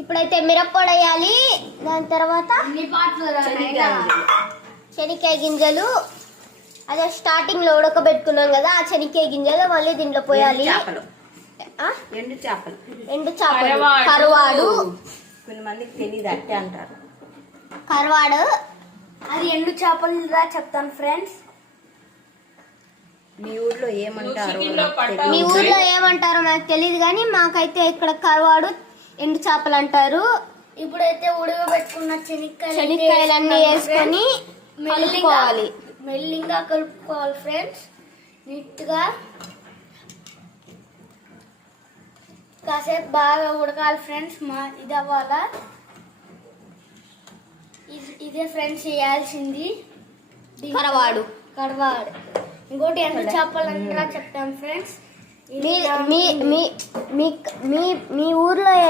ఇప్పుడైతే మిరప్పొడి వేయాలి. దాని తర్వాత శనక్కాయ గింజలు, అదే స్టార్టింగ్ లో ఉడకబెట్టుకున్నాం కదా ఆ శనక్కాయ గింజలు మళ్ళీ దీంట్లో పోయాలి. ఎండు చేపలు, కరువాడు, కొంతమందికి తెలియదు అట్టే అంటారు. కరువాడు అది ఎండు చేపలు చెప్తాను ఫ్రెండ్స్. మీ ఊర్లో ఏమంటారో నాకు తెలియదు కానీ మాకైతే ఇక్కడ కరువాడు ఎండు చేపలు అంటారు. ఇప్పుడైతే ఉడకబెట్టుకున్న శనక్కాయలన్నీ వేసుకొని కలుపుకోవాలి. మెల్లింగా కలుపుకోవాలి ఫ్రెండ్స్. నీట్గా కాసేపు బాగా ఉడకాలి ఫ్రెండ్స్. ఇది అవ్వాలా. ఇదే ఫ్రెండ్స్ చేయాల్సింది కరవాడు. ఇంకోటి ఎండు చేపలు చెప్తాం ఫ్రెండ్స్. మీ ఊర్లో